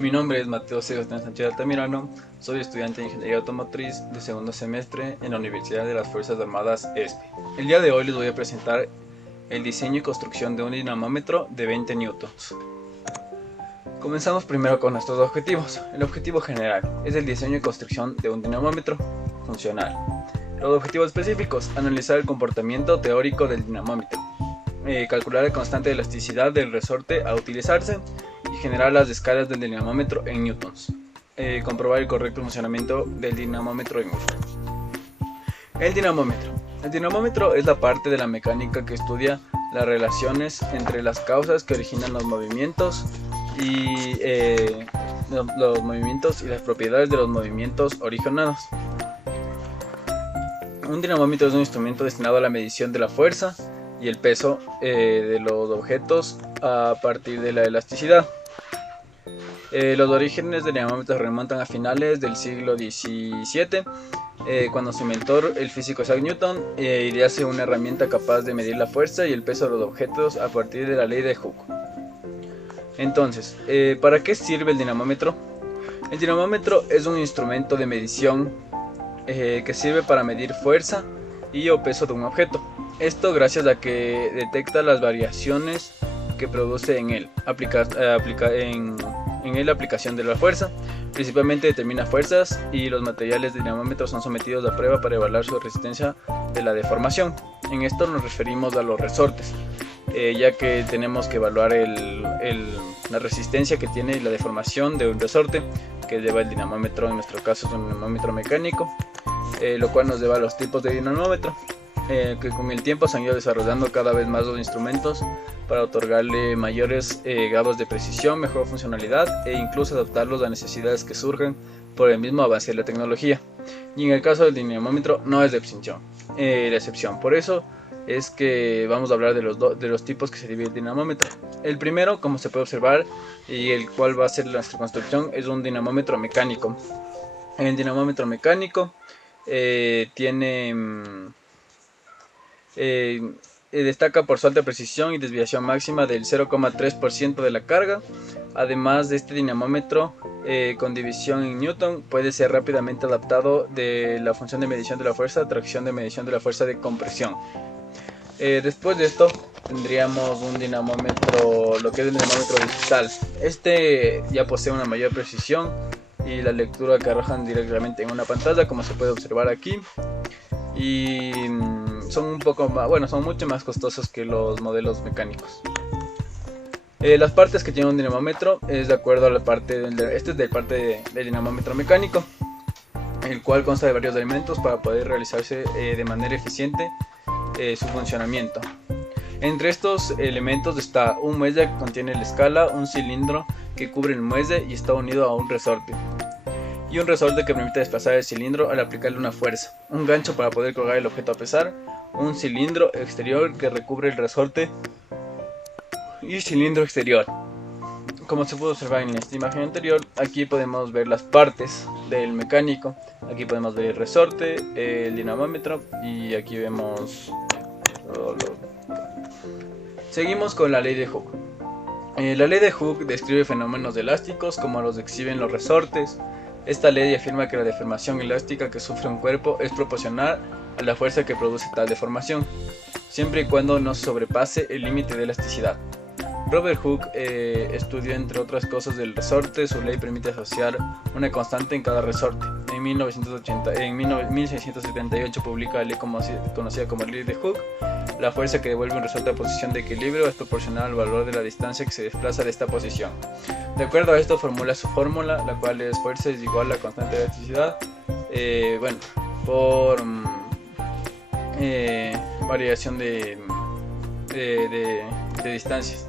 Mi nombre es Mateo Sebastián Sánchez Altamirano, soy estudiante de Ingeniería Automotriz de segundo semestre en la Universidad de las Fuerzas Armadas ESPE. El día de hoy les voy a presentar el diseño y construcción de un dinamómetro de 20 newtons. Comenzamos primero con nuestros objetivos. El objetivo general es el diseño y construcción de un dinamómetro funcional. Los objetivos específicos: analizar el comportamiento teórico del dinamómetro, calcular la constante de elasticidad del resorte a utilizarse y generar las escalas del dinamómetro en newtons, comprobar el correcto funcionamiento del dinamómetro en uso. El dinamómetro es la parte de la mecánica que estudia las relaciones entre las causas que originan los movimientos y las propiedades de los movimientos originados. Un dinamómetro es un instrumento destinado a la medición de la fuerza y el peso de los objetos a partir de la elasticidad. Los orígenes del dinamómetro remontan a finales del siglo XVII, cuando su inventor, el físico Isaac Newton, idease una herramienta capaz de medir la fuerza y el peso de los objetos a partir de la ley de Hooke. Entonces, ¿para qué sirve el dinamómetro? El dinamómetro es un instrumento de medición que sirve para medir fuerza y o peso de un objeto. Esto gracias a que detecta las variaciones que produce en él la aplicación de la fuerza. Principalmente determina fuerzas y los materiales del dinamómetro son sometidos a prueba para evaluar su resistencia de la deformación. En esto nos referimos a los resortes, ya que tenemos que evaluar la resistencia que tiene la deformación de un resorte que lleva el dinamómetro. En nuestro caso es un dinamómetro mecánico, lo cual nos lleva a los tipos de dinamómetro, que con el tiempo se han ido desarrollando cada vez más los instrumentos para otorgarle mayores grados de precisión, mejor funcionalidad e incluso adaptarlos a necesidades que surgen por el mismo avance de la tecnología. Y en el caso del dinamómetro no es la excepción. Por eso es que vamos a hablar de los tipos que se divide el dinamómetro. El primero, como se puede observar, y el cual va a ser nuestra construcción, es un dinamómetro mecánico. El dinamómetro mecánico destaca por su alta precisión y desviación máxima del 0,3% de la carga. Además de este dinamómetro con división en newton, puede ser rápidamente adaptado de la función de medición de la fuerza a tracción de medición de la fuerza de compresión. Después de esto tendríamos un dinamómetro, lo que es el dinamómetro digital. Este ya posee una mayor precisión y la lectura que arrojan directamente en una pantalla, como se puede observar aquí, y son son mucho más costosos que los modelos mecánicos. Las partes que tiene un dinamómetro es de acuerdo a la parte del dinamómetro mecánico, el cual consta de varios elementos para poder realizarse de manera eficiente su funcionamiento. Entre estos elementos está un muelle que contiene la escala, un cilindro que cubre el muelle y está unido a un resorte, y un resorte que permite desplazar el cilindro al aplicarle una fuerza, un gancho para poder colgar el objeto a pesar, un cilindro exterior que recubre el resorte y cilindro exterior. Como se pudo observar en esta imagen anterior, aquí podemos ver las partes del mecánico. Aquí podemos ver el resorte, el dinamómetro, y aquí vemos Seguimos con la ley de Hooke. La ley de Hooke describe fenómenos elásticos como los exhiben los resortes. Esta ley afirma que la deformación elástica que sufre un cuerpo es proporcional a la fuerza que produce tal deformación, siempre y cuando no sobrepase el límite de elasticidad. Robert Hooke estudió, entre otras cosas, el resorte. Su ley permite asociar una constante en cada resorte. En 1678 publica la ley conocida como ley de Hooke. La fuerza que devuelve un resorte a posición de equilibrio es proporcional al valor de la distancia que se desplaza de esta posición. De acuerdo a esto formula su fórmula, la cual es fuerza es igual a la constante de elasticidad, por variación de distancias,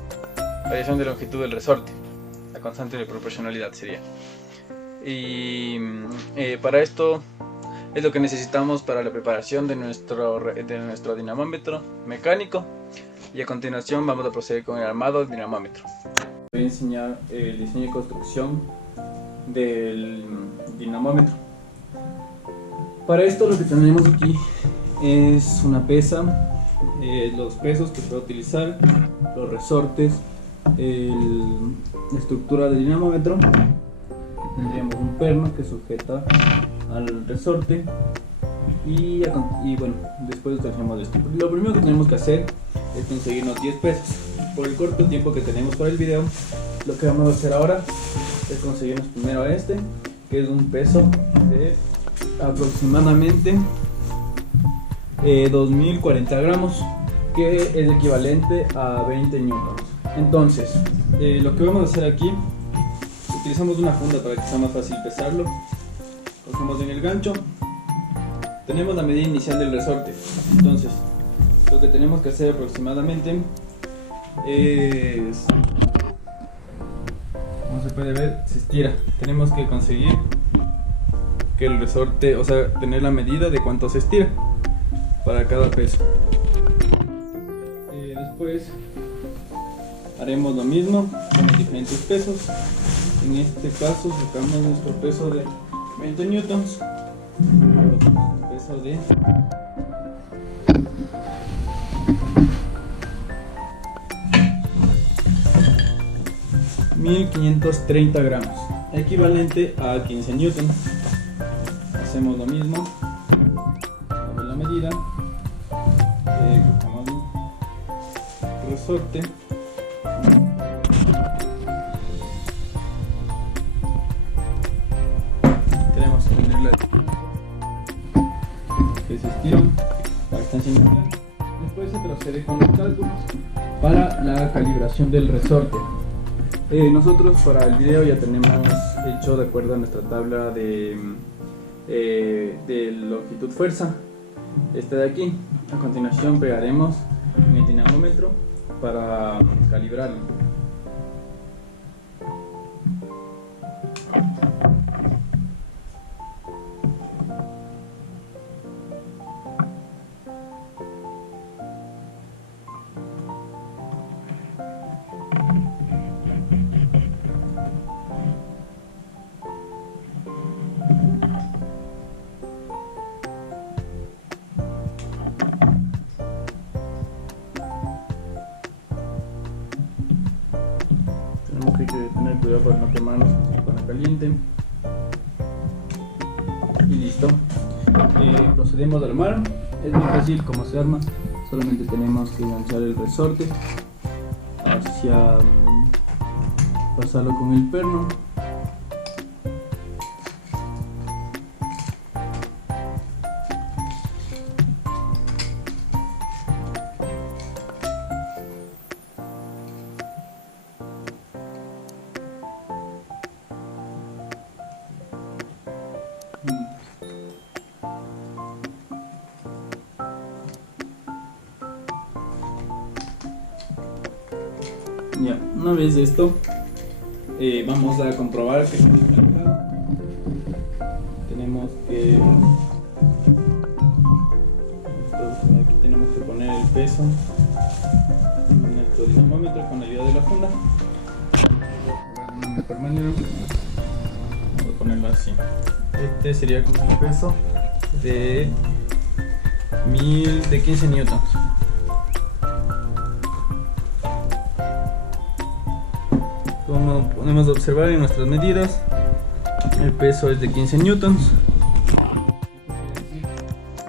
variación de longitud del resorte, la constante de proporcionalidad sería. Y para esto es lo que necesitamos para la preparación de nuestro dinamómetro mecánico. Y a continuación vamos a proceder con el armado del dinamómetro. Voy a enseñar el diseño y construcción del dinamómetro. Para esto lo que tenemos aquí es una pesa, los pesos que puedo utilizar, los resortes, la estructura del dinamómetro. Tendríamos un perno que sujeta al resorte y bueno, después utilizamos esto. Lo primero que tenemos que hacer es conseguirnos 10 pesos. Por el corto tiempo que tenemos para el video, lo que vamos a hacer ahora es conseguirnos primero este, que es un peso de aproximadamente 2040 gramos, que es equivalente a 20 newtons. Entonces, lo que vamos a hacer aquí, utilizamos una funda para que sea más fácil pesarlo. Cogemos en el gancho, tenemos la medida inicial del resorte. Entonces, lo que tenemos que hacer aproximadamente es, como se puede ver, se estira. Tenemos que conseguir que el resorte, o sea, tener la medida de cuánto se estira para cada peso. Después haremos lo mismo con los diferentes pesos. En este caso sacamos nuestro peso de 20 newtons, un peso de 1530 gramos, equivalente a 15 newtons. Hacemos lo mismo, damos la medida, cogemos el resorte, tenemos que ponerla que se estira la distancia inicial. Después se procede con los cálculos para la calibración del resorte. Nosotros para el video ya tenemos hecho de acuerdo a nuestra tabla de longitud fuerza, esta de aquí. A continuación pegaremos en el dinamómetro para calibrarlo. Tenemos que tener cuidado para no quemarnos con la caliente. Y listo. Procedemos a armar. Es muy fácil como se arma. Solamente tenemos que enganchar el resorte hacia pasarlo con el perno. Ya, una vez esto, vamos a comprobar que está calculado. Tenemos que aquí tenemos que poner el peso en nuestro dinamómetro con la ayuda de la funda. De una mejor manera, vamos a ponerlo así. Este sería como un peso de 15 newtons. Como podemos observar en nuestras medidas, el peso es de 15 newtons.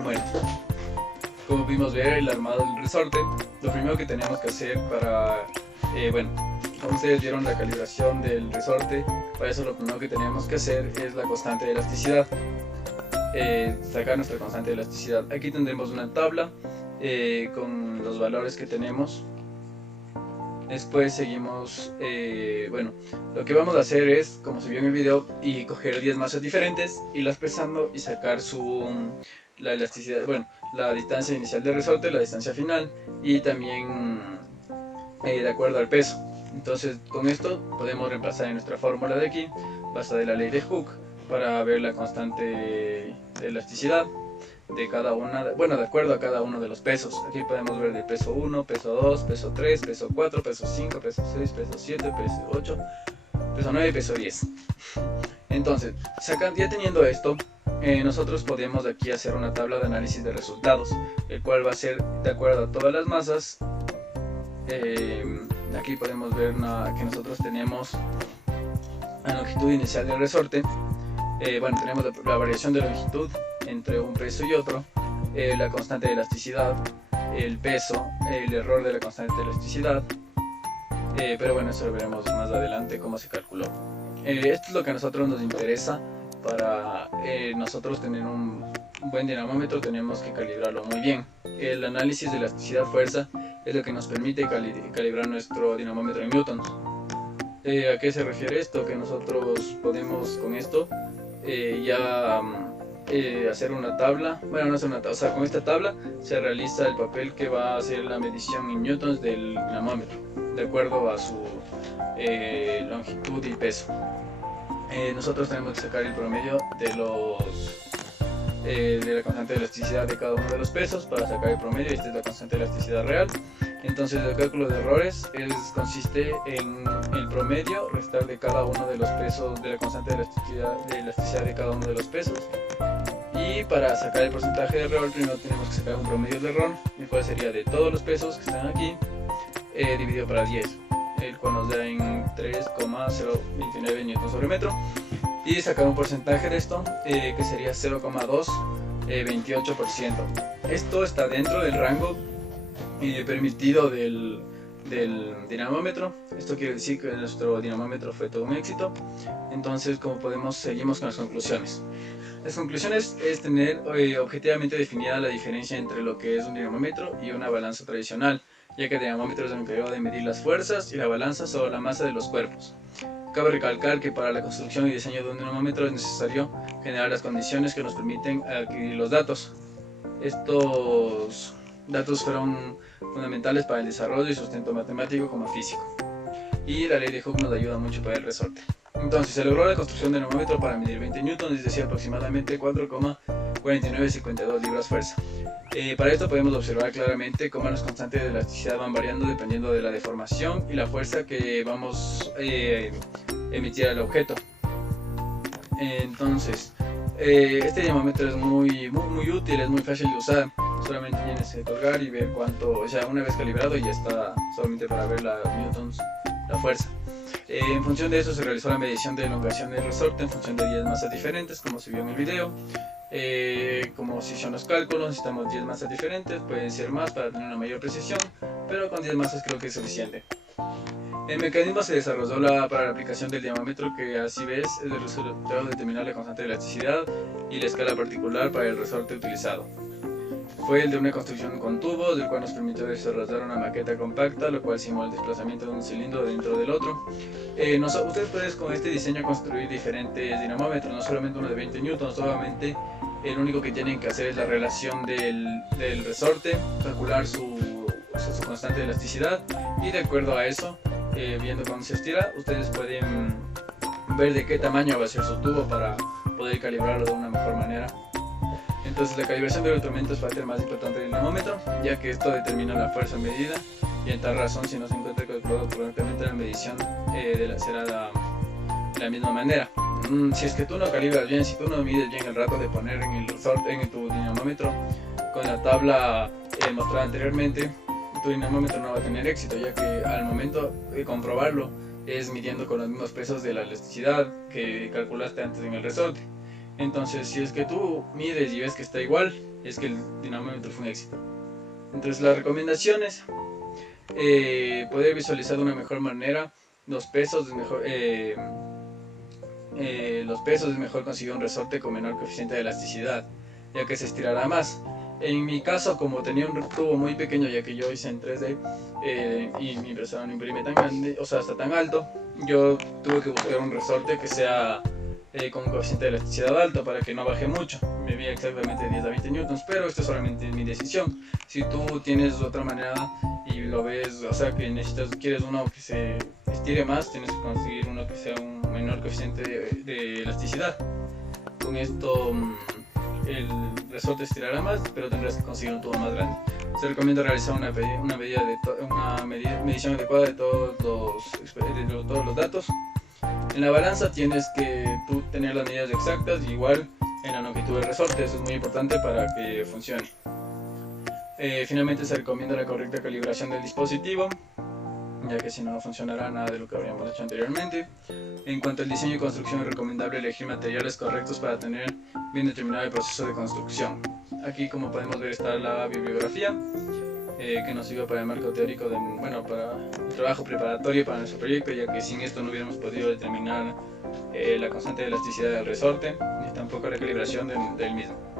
Bueno, como pudimos ver el armado del resorte, lo primero que tenemos que hacer para, bueno, como ustedes vieron la calibración del resorte, para eso lo primero que tenemos que hacer es la constante de elasticidad. Sacar nuestra constante de elasticidad. Aquí tendremos una tabla con los valores que tenemos. Después seguimos, bueno, lo que vamos a hacer es, como se vio en el video, y coger 10 masas diferentes, irlas pesando y sacar la elasticidad, bueno, la distancia inicial del resorte, la distancia final y también de acuerdo al peso. Entonces con esto podemos reemplazar en nuestra fórmula de aquí, basada en la ley de Hooke, para ver la constante de elasticidad de cada una, bueno, de acuerdo a cada uno de los pesos. Aquí podemos ver de peso 1, peso 2, peso 3, peso 4, peso 5, peso 6, peso 7, peso 8, peso 9 y peso 10. Entonces, ya teniendo esto, nosotros podemos aquí hacer una tabla de análisis de resultados, el cual va a ser de acuerdo a todas las masas Aquí podemos ver que nosotros tenemos la longitud inicial del resorte. Tenemos la variación de longitud entre un peso y otro, la constante de elasticidad, el peso, el error de la constante de elasticidad, pero bueno, eso lo veremos más adelante cómo se calculó. Esto es lo que a nosotros nos interesa. Para nosotros tener un buen dinamómetro tenemos que calibrarlo muy bien. El análisis de elasticidad-fuerza es lo que nos permite calibrar nuestro dinamómetro en newtons. ¿A qué se refiere esto? Que nosotros podemos con esto hacer una tabla. Bueno, no hacer una tabla, o sea, con esta tabla se realiza el papel que va a hacer la medición en newtons del dinamómetro, de acuerdo a su longitud y peso. Nosotros tenemos que sacar el promedio de la constante de elasticidad de cada uno de los pesos para sacar el promedio. Esta es la constante de elasticidad real. Entonces el cálculo de errores consiste en el promedio restar de cada uno de los pesos de la constante de elasticidad de cada uno de los pesos. Y para sacar el porcentaje de error primero tenemos que sacar un promedio de error, el cual sería de todos los pesos que están aquí dividido para 10, el cual nos da en 3,029 newtons sobre metro, y sacar un porcentaje de esto que sería 0,228%. Esto está dentro del rango permitido del dinamómetro. Esto quiere decir que nuestro dinamómetro fue todo un éxito. Entonces, como seguimos con las conclusiones. Las conclusiones es tener objetivamente definida la diferencia entre lo que es un dinamómetro y una balanza tradicional, ya que el dinamómetro es el encargado de medir las fuerzas y la balanza solo la masa de los cuerpos. Cabe recalcar que para la construcción y diseño de un dinamómetro es necesario generar las condiciones que nos permiten adquirir los datos. Estos datos fueron fundamentales para el desarrollo y sustento matemático como físico. Y la ley de Hooke nos ayuda mucho para el resorte. Entonces, se logró la construcción de un dinamómetro para medir 20 newtons, es decir, aproximadamente 4,4952 libras-fuerza. Para esto podemos observar claramente cómo las constantes de elasticidad van variando dependiendo de la deformación y la fuerza que vamos a emitir al objeto. Entonces, este dinamómetro es muy útil, es muy fácil de usar. Solamente tienes que colgar y ver cuánto, o sea, una vez calibrado y ya está, solamente para ver la newtons, la fuerza. En función de eso se realizó la medición de elongación del resorte en función de 10 masas diferentes, como se vio en el video. Como se hicieron los cálculos, necesitamos 10 masas diferentes, pueden ser más para tener una mayor precisión, pero con 10 masas creo que es suficiente. El mecanismo se desarrolló para la aplicación del dinamómetro, que así ves es el resultado de determinar la constante de elasticidad y la escala particular para el resorte utilizado. Fue el de una construcción con tubos, del cual nos permitió desarrollar una maqueta compacta, lo cual simula el desplazamiento de un cilindro dentro del otro. Ustedes pueden con este diseño construir diferentes dinamómetros, no solamente uno de 20 newtons, solamente el único que tienen que hacer es la relación del resorte, calcular su constante de elasticidad, y de acuerdo a eso, viendo cómo se estira, ustedes pueden ver de qué tamaño va a ser su tubo para poder calibrarlo de una mejor manera. Entonces, la calibración del instrumento es parte más importante del dinamómetro, ya que esto determina la fuerza medida, y en tal razón, si no se encuentra calculado correctamente, la medición será de la misma manera. Si es que tú no calibras bien, si tú no mides bien el rato de poner en el resorte, en tu dinamómetro, con la tabla mostrada anteriormente, tu dinamómetro no va a tener éxito, ya que al momento de comprobarlo es midiendo con los mismos pesos de la elasticidad que calculaste antes en el resorte. Entonces, si es que tú mides y ves que está igual, es que el dinamómetro fue un éxito. Entonces, las recomendaciones: poder visualizar de una mejor manera los pesos, es mejor conseguir un resorte con menor coeficiente de elasticidad, ya que se estirará más. En mi caso, como tenía un tubo muy pequeño, ya que yo hice en 3D y mi impresora no imprime tan grande, o sea, está tan alto, yo tuve que buscar un resorte que sea con un coeficiente de elasticidad alto para que no baje mucho. Me vi exactamente 10 a 20 newtons, pero esto es solamente mi decisión. Si tú tienes otra manera y lo ves, o sea, que quieres uno que se estire más, tienes que conseguir uno que sea un menor coeficiente de elasticidad. Con esto el resorte estirará más, pero tendrás que conseguir un tubo más grande. Se recomienda realizar una medición adecuada de todos los datos. En la balanza tienes que tú tener las medidas exactas, igual en la longitud del resorte, eso es muy importante para que funcione. Finalmente se recomienda la correcta calibración del dispositivo, ya que si no funcionará nada de lo que habríamos hecho anteriormente. En cuanto al diseño y construcción, es recomendable elegir materiales correctos para tener bien determinado el proceso de construcción. Aquí, como podemos ver, está la bibliografía que nos sirve para el marco teórico, para el trabajo preparatorio para nuestro proyecto, ya que sin esto no hubiéramos podido determinar la constante de elasticidad del resorte, ni tampoco la calibración del mismo.